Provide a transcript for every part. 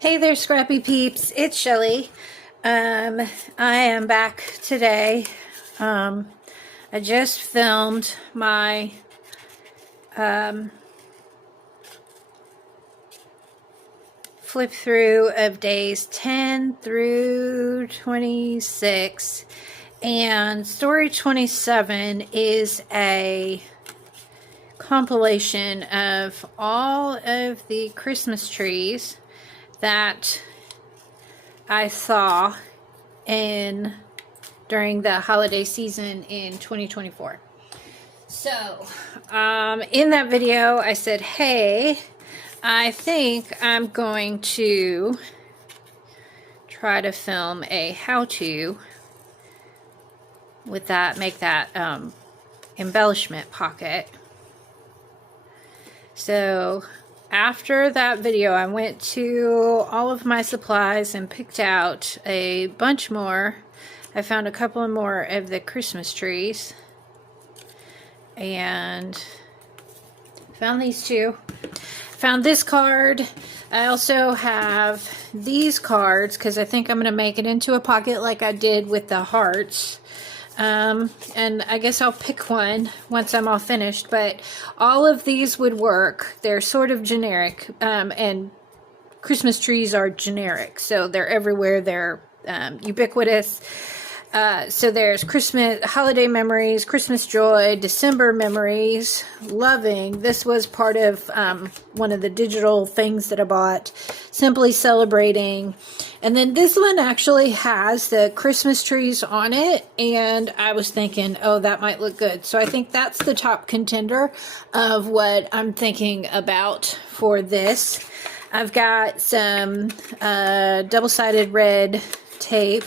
Hey there, Scrappy Peeps. It's Shelly. I am back today. I just filmed my flip through of days 10 through 26, and story 27 is a compilation of all of the Christmas trees that I saw during the holiday season in 2024. So, in that video, I said, hey, I think I'm going to try to film a how-to with that, make that embellishment pocket. So, after that video, I went to all of my supplies and picked out a bunch more. I found a couple more of the Christmas trees and found these two. Found this card. I also have these cards because I think I'm going to make it into a pocket like I did with the hearts. And I guess I'll pick one once I'm all finished, but all of these would work. They're sort of generic, and Christmas trees are generic, so they're everywhere. They're ubiquitous. So there's Christmas, holiday memories, Christmas joy, December memories, loving. This was part of one of the digital things that I bought, simply celebrating. And then this one actually has the Christmas trees on it, and I was thinking, oh, that might look good. So I think that's the top contender of what I'm thinking about for this. I've got some double-sided red tape.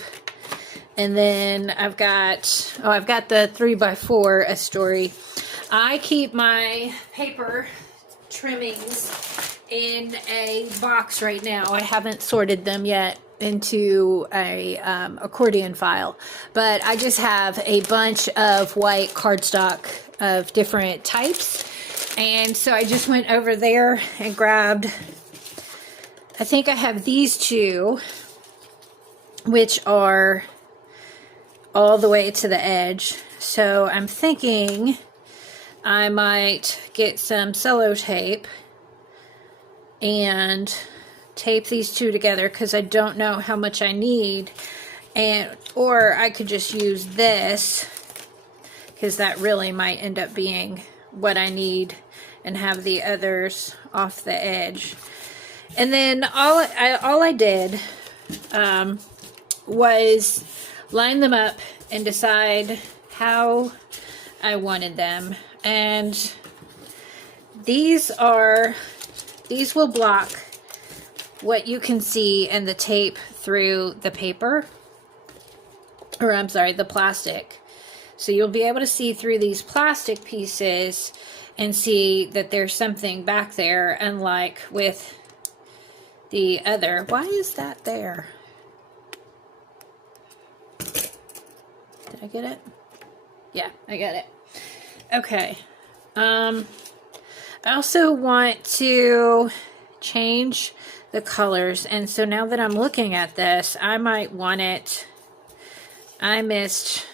And then I've got the 3x4 a story. I keep my paper trimmings in a box right now. I haven't sorted them yet into a accordion file, but I just have a bunch of white cardstock of different types. And so I just went over there and grabbed, I think I have these two, which are all the way to the edge. So I'm thinking I might get some cello tape and tape these two together because I don't know how much I need, or I could just use this because that really might end up being what I need, and have the others off the edge. And then all I did was line them up and decide how I wanted them. And these will block what you can see in the tape through the paper, or I'm sorry, the plastic. So you'll be able to see through these plastic pieces and see that there's something back there, unlike with the other. Why is that there? Did I get it? Yeah, I got it. Okay. I also want to change the colors, and so now that I'm looking at this, I might want it. I missed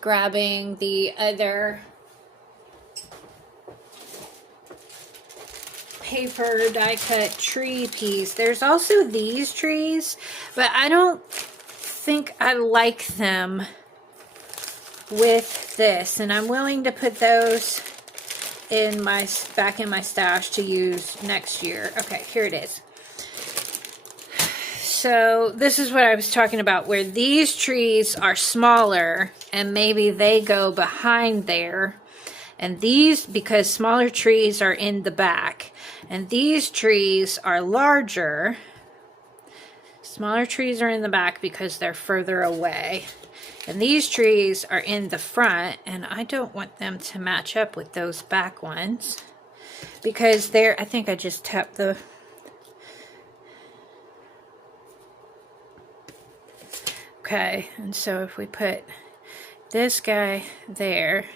grabbing the other paper die cut tree piece. There's also these trees, but I don't think I like them with this, and I'm willing to put those in back in my stash to use next year. Okay, here it is. So this is what I was talking about, where these trees are smaller and maybe they go behind there, and these, because smaller trees are in the back, and these trees are larger. Smaller trees are in the back because they're further away. And these trees are in the front, and I don't want them to match up with those back ones because I think I just tapped the... Okay, and so if we put this guy there,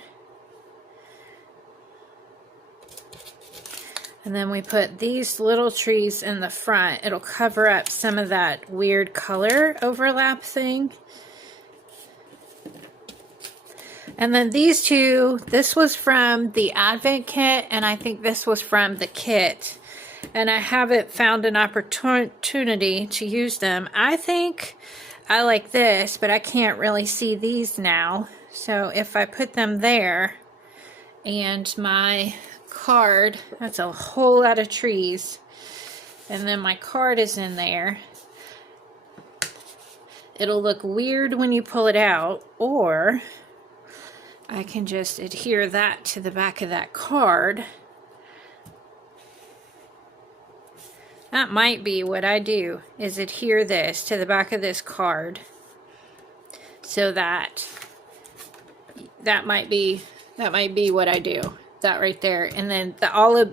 And then we put these little trees in the front. It'll cover up some of that weird color overlap thing. And then these two, this was from the Advent kit, and I think this was from the kit. And I haven't found an opportunity to use them. I think I like this, but I can't really see these now. So if I put them there, and my card, that's a whole lot of trees, and then my card is in there, it'll look weird when you pull it out, or I can just adhere that to the back of that card. That might be what I do, is adhere this to the back of this card, so that might be what I do. That right there. And then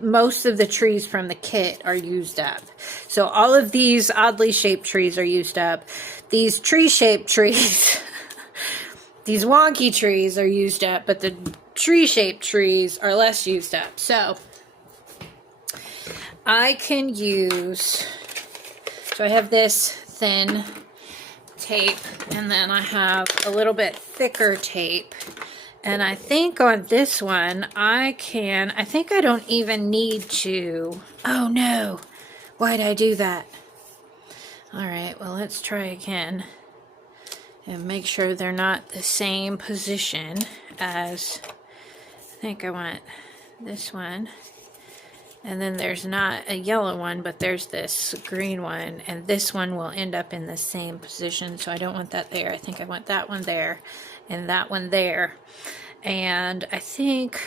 most of the trees from the kit are used up. So all of these oddly shaped trees are used up. These tree-shaped trees, these wonky trees are used up, but the tree-shaped trees are less used up. So I can use, so I have this thin tape, and then I have a little bit thicker tape. And I think on this one, I think I don't even need to. Oh no, why'd I do that? All right, well, let's try again and make sure they're not the same position as, I think I want this one. And then there's not a yellow one, but there's this green one, and this one will end up in the same position, so I don't want that there. I think I want that one there and that one there. And I think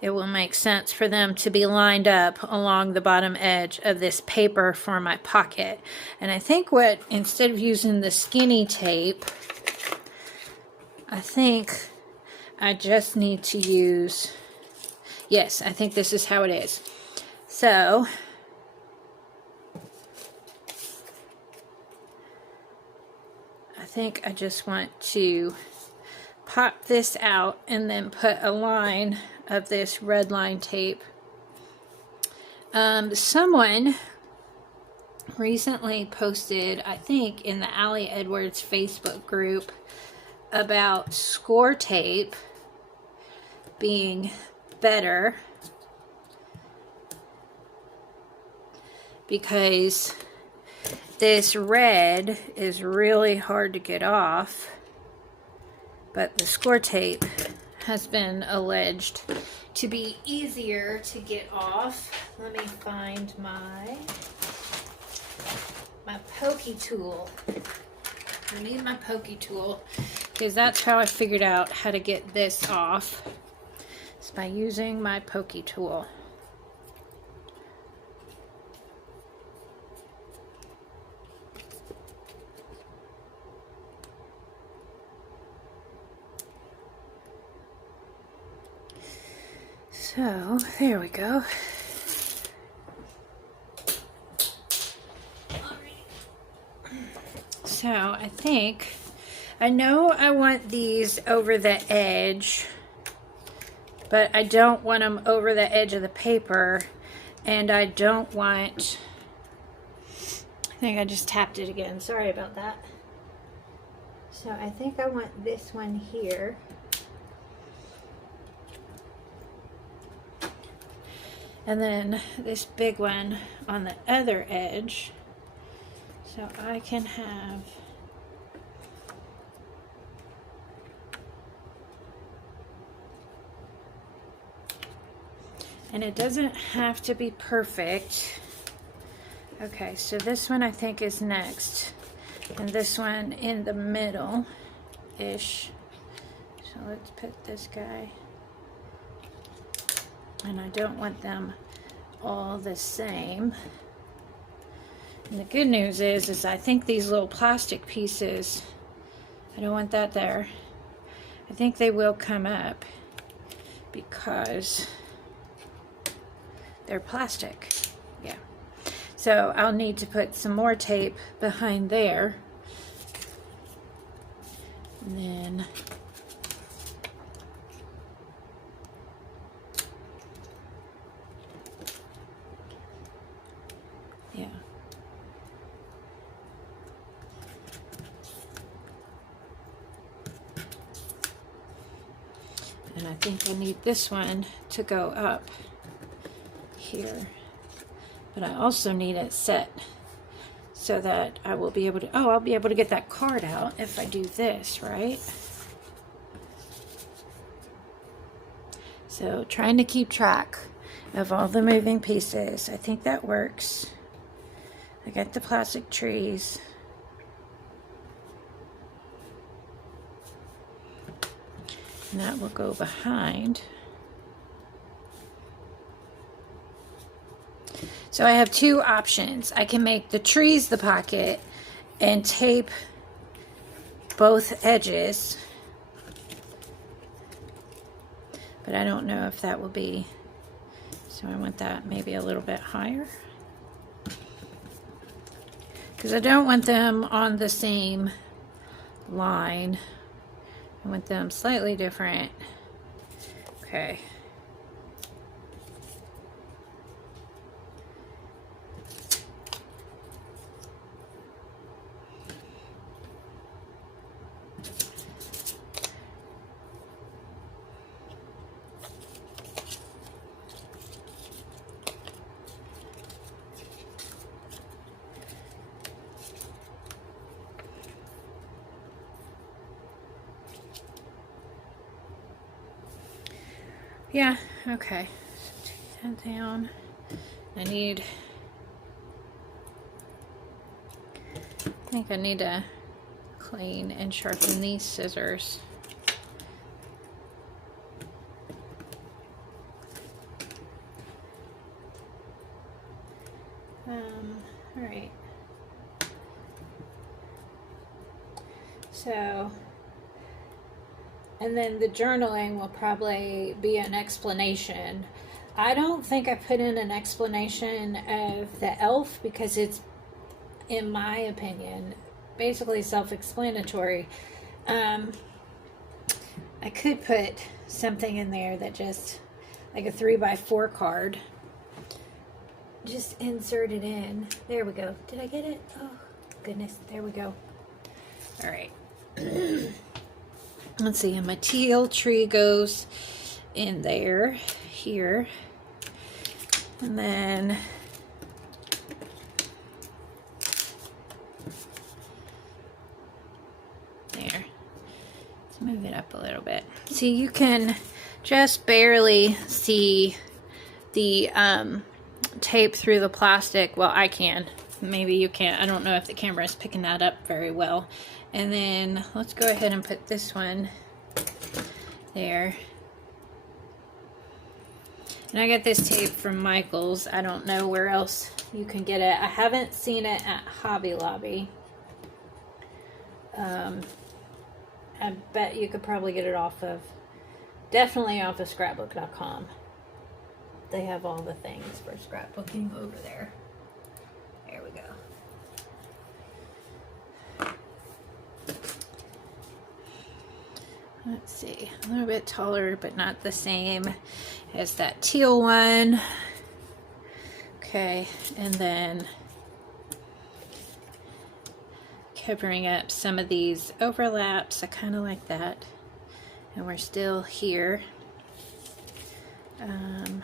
it will make sense for them to be lined up along the bottom edge of this paper for my pocket. And I think instead of using the skinny tape, I think I just need to use, yes, I think this is how it is. So I think I just want to pop this out and then put a line of this red line tape. Someone recently posted, I think in the Allie Edwards Facebook group, about score tape being better because this red is really hard to get off, but the score tape has been alleged to be easier to get off. Let me find my pokey tool. I need my pokey tool because that's how I figured out how to get this off. It's by using my pokey tool. So, there we go. So, I know I want these over the edge, but I don't want them over the edge of the paper, and I don't want, I think I just tapped it again, sorry about that. So I think I want this one here. And then this big one on the other edge, so I can have and it doesn't have to be perfect. Okay, so this one I think is next, and this one in the middle-ish. So let's put this guy. And I don't want them all the same. And the good news is I think these little plastic pieces, I don't want that there. I think they will come up because they're plastic. Yeah. So I'll need to put some more tape behind there. And then And I think I need this one to go up here. But I also need it set so that I will be able to, oh, I'll be able to get that card out if I do this, right? So trying to keep track of all the moving pieces. I think that works. I got the plastic trees. And that will go behind. So I have two options. I can make the trees the pocket and tape both edges. But I don't know if that will be, so I want that maybe a little bit higher. Because I don't want them on the same line. I want them slightly different. Okay. Yeah, okay. So take that down. I think I need to clean and sharpen these scissors. All right. So, and then the journaling will probably be an explanation. I don't think I put in an explanation of the elf because it's, in my opinion, basically self-explanatory. I could put something in there that just, like a 3x4 card. Just insert it in. There we go. Did I get it? Oh, goodness. There we go. All right. Let's see, and my teal tree goes in there, here, and then there. Let's move it up a little bit. See, you can just barely see the tape through the plastic. Well, I can. Maybe you can't. I don't know if the camera is picking that up very well. And then let's go ahead and put this one there. And I got this tape from Michael's. I don't know where else you can get it. I haven't seen it at Hobby Lobby. I bet you could probably get it off of, definitely off of scrapbook.com. They have all the things for scrapbooking over there. There we go. Let's see, a little bit taller, but not the same as that teal one. Okay, and then covering up some of these overlaps. I kind of like that. And we're still here. I'm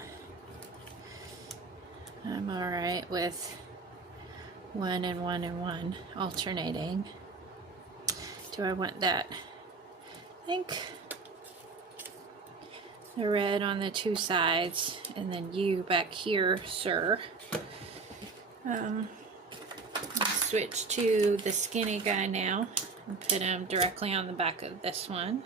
all right with 1 and 1 and 1 alternating. Do I want that? I think the red on the two sides, and then you back here, sir. Let's switch to the skinny guy now and put him directly on the back of this one.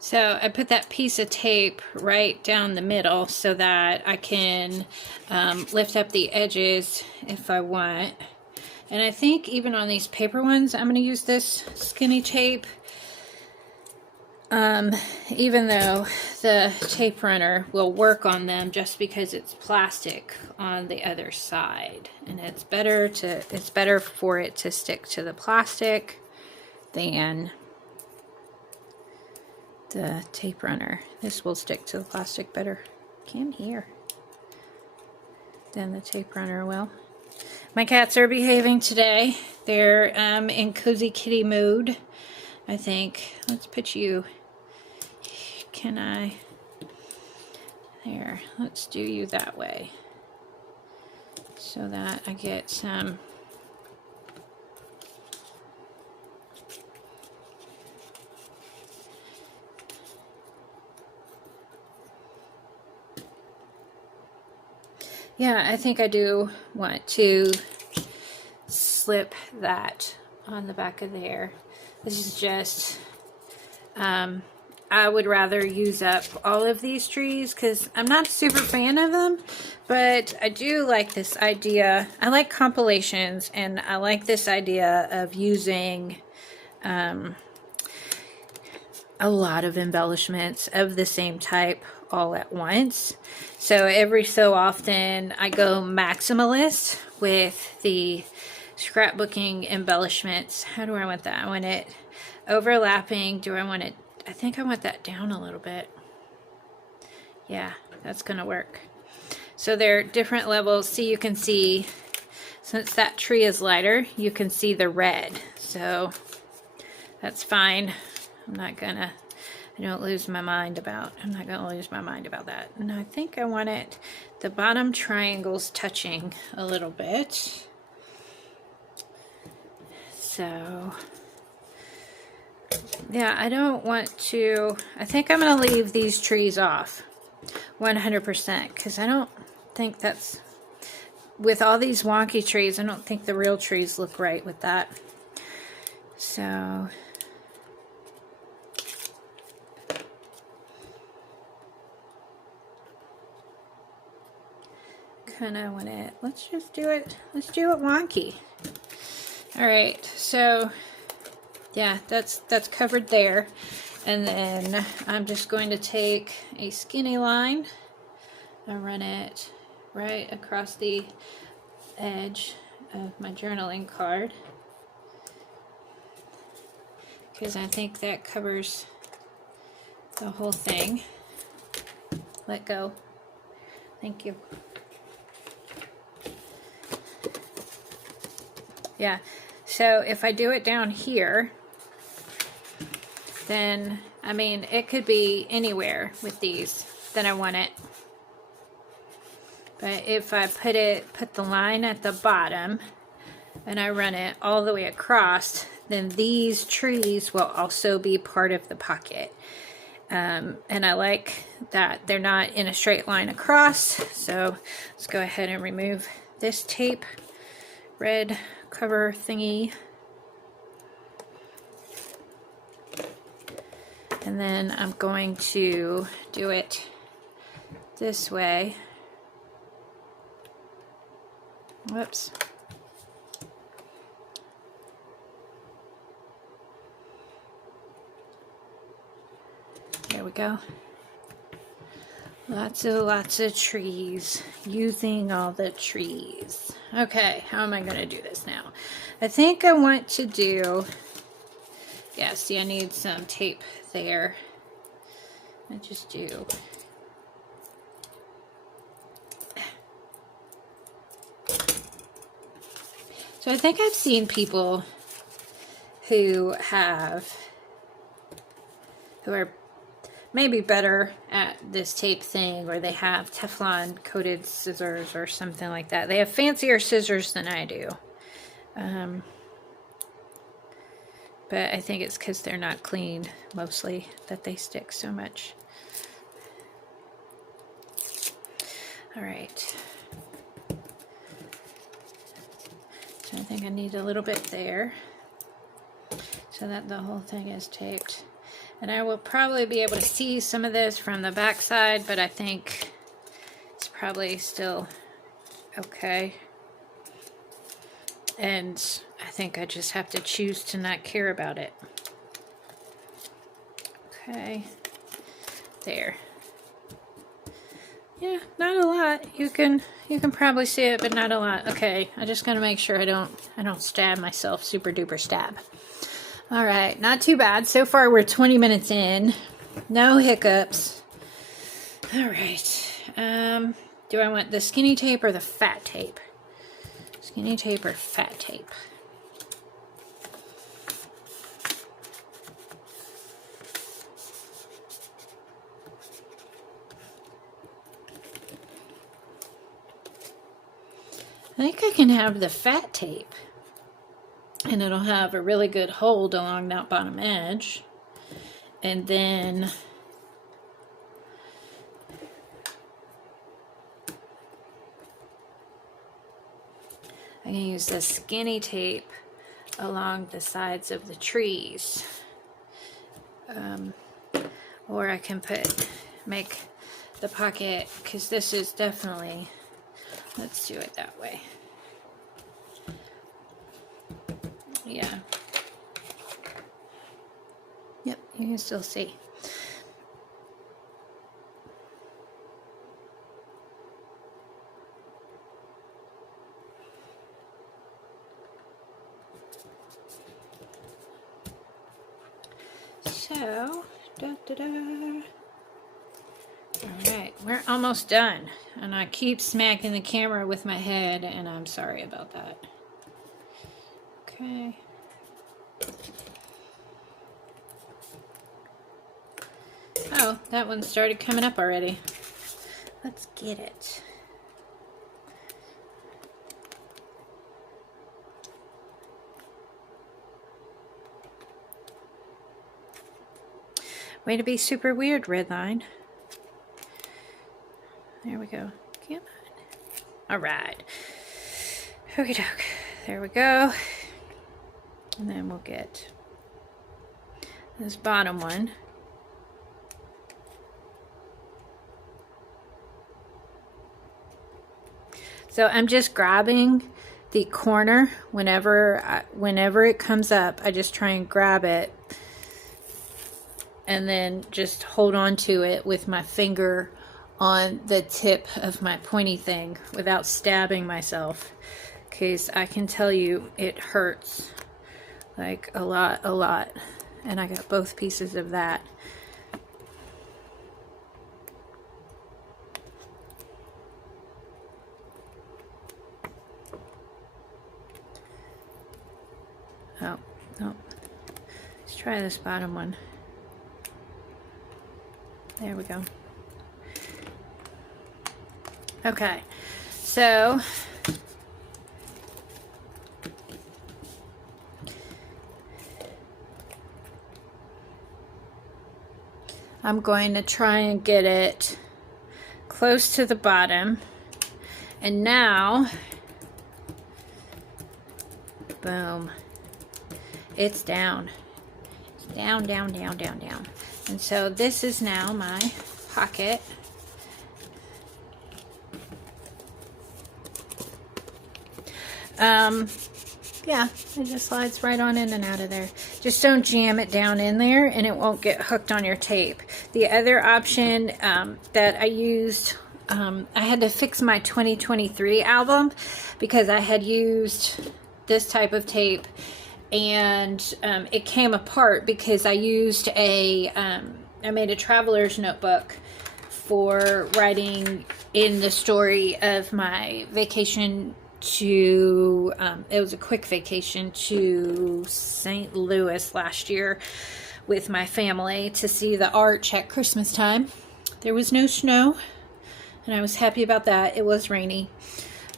So I put that piece of tape right down the middle so that I can lift up the edges if I want. And I think even on these paper ones, I'm going to use this skinny tape. even though the tape runner will work on them just because it's plastic on the other side, and it's better for it to stick to the plastic than the tape runner. This will stick to the plastic better. Can't hear. Than the tape runner will. My cats are behaving today. They're in cozy kitty mood, I think. Let's put you. Can I? There. Let's do you that way, so that I get some. Yeah, I think I do want to slip that on the back of there. This is just, I would rather use up all of these trees because I'm not a super fan of them, but I do like this idea. I like compilations, and I like this idea of using a lot of embellishments of the same type all at once. So every so often I go maximalist with the scrapbooking embellishments. How do I want that? I want it overlapping. Do I want it? I think I want that down a little bit. Yeah, that's gonna work. So they're different levels. See, you can see, since that tree is lighter, you can see the red. So that's fine. I'm not gonna lose my mind about that. And I think I want it, the bottom triangles touching a little bit. So, yeah, I don't want to, I think I'm gonna leave these trees off 100% because I don't think that's, with all these wonky trees, I don't think the real trees look right with that. So, kind of want it, let's do it wonky. All right, so yeah, that's covered there. And then I'm just going to take a skinny line and run it right across the edge of my journaling card, because I think that covers the whole thing. Let go. Thank you. Yeah, so if I do it down here, then, I mean, it could be anywhere with these that I want it. But if I put the line at the bottom and I run it all the way across, then these trees will also be part of the pocket. And I like that they're not in a straight line across. So let's go ahead and remove this tape, red cover thingy. And then I'm going to do it this way. Whoops. There we go. Lots of trees. Using all the trees. Okay, how am I going to do this now? I think I want to do... Yeah, see, I need some tape there. I just do. So I think I've seen people who are maybe better at this tape thing, or they have Teflon coated scissors or something like that. They have fancier scissors than I do. But I think it's because they're not cleaned, mostly, that they stick so much. All right. So I think I need a little bit there so that the whole thing is taped. And I will probably be able to see some of this from the back side, but I think it's probably still okay. And I think I just have to choose to not care about it. Okay, there. Yeah, not a lot. You can probably see it, but not a lot. Okay, I just gotta make sure I don't stab myself. Super duper stab. All right, not too bad. So far, we're 20 minutes in. No hiccups. All right. Do I want the skinny tape or the fat tape? Skinny tape or fat tape? I think I can have the fat tape, and it'll have a really good hold along that bottom edge. And then I can use the skinny tape along the sides of the trees. Or I can make the pocket, because this is definitely, let's do it that way. Yeah. Yep, you can still see. So, Alright, we're almost done. And I keep smacking the camera with my head, and I'm sorry about that. Okay. Oh, that one started coming up already. Let's get it. Way to be super weird, red line. There we go. Come on. All right. Okie doke. There we go. And then we'll get this bottom one. So I'm just grabbing the corner whenever it comes up. I just try and grab it and then just hold on to it with my finger on the tip of my pointy thing without stabbing myself, because I can tell you it hurts like a lot, and I got both pieces of that. Oh, no. Let's try this bottom one. There we go. Okay, so I'm going to try and get it close to the bottom, and now, boom, it's down. It's down, down, down, down, down. And so this is now my pocket. Yeah, it just slides right on in and out of there. Just don't jam it down in there and it won't get hooked on your tape. The other option that I used, I had to fix my 2023 album because I had used this type of tape and it came apart because I used I made a traveler's notebook for writing in the story of my vacation to, it was a quick vacation to St. Louis last year with my family to see the arch at Christmas time. There was no snow and I was happy about that. It was rainy.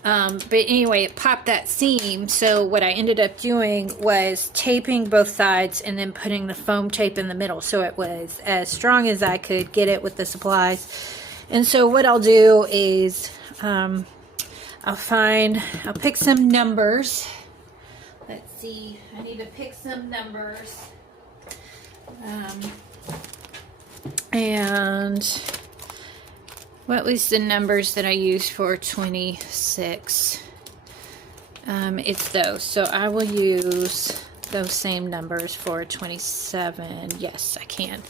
But anyway, it popped that seam. So what I ended up doing was taping both sides and then putting the foam tape in the middle. So it was as strong as I could get it with the supplies. And so what I'll do is, I'll pick some numbers. Let's see, I need to pick some numbers. And what was the numbers that I used for 26? It's those. So I will use those same numbers for 27. Yes, I can.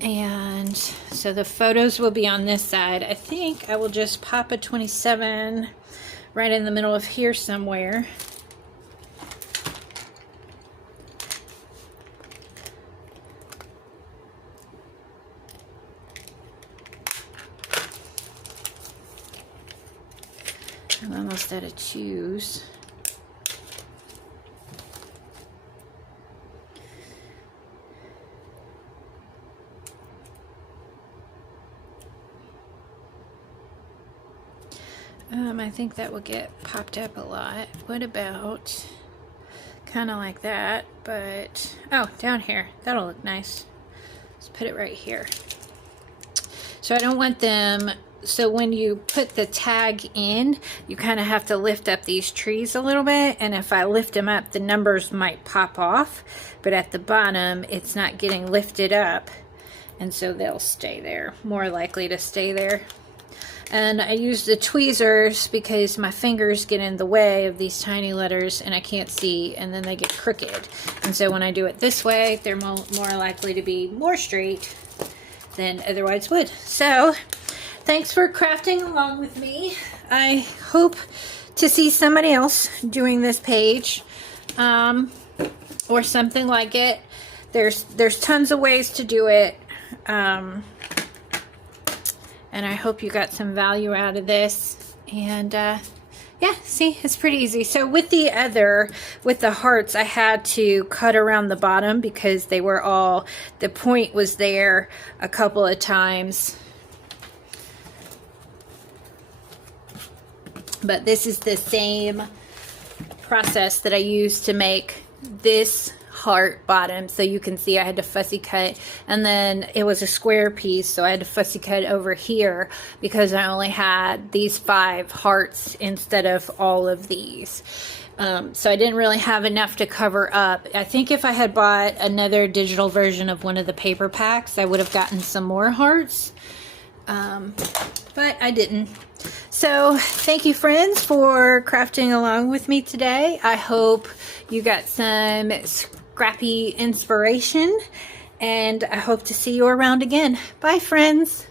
And so the photos will be on this side. I think I will just pop a 27 right in the middle of here somewhere. I'm almost out of choose. I think that will get popped up a lot. What about kind of like that, but oh, down here. That'll look nice. Let's put it right here. So I don't want them, so when you put the tag in, you kind of have to lift up these trees a little bit, and if I lift them up, the numbers might pop off, but at the bottom, it's not getting lifted up, and so they'll stay there, more likely to stay there. And I use the tweezers because my fingers get in the way of these tiny letters and I can't see, and then they get crooked. And so when I do it this way, they're more likely to be more straight than otherwise would. So thanks for crafting along with me. I hope to see somebody else doing this page or something like it. There's tons of ways to do it. And I hope you got some value out of this. And yeah, see, it's pretty easy. So with the hearts, I had to cut around the bottom because they were all, the point was there a couple of times. But this is the same process that I used to make this heart bottom. So you can see I had to fussy cut, and then it was a square piece, so I had to fussy cut over here because I only had these 5 hearts instead of all of these. So I didn't really have enough to cover up. I think if I had bought another digital version of one of the paper packs, I would have gotten some more hearts. But I didn't. So thank you, friends, for crafting along with me today. I hope you got some scrappy inspiration, and I hope to see you around again. Bye, friends.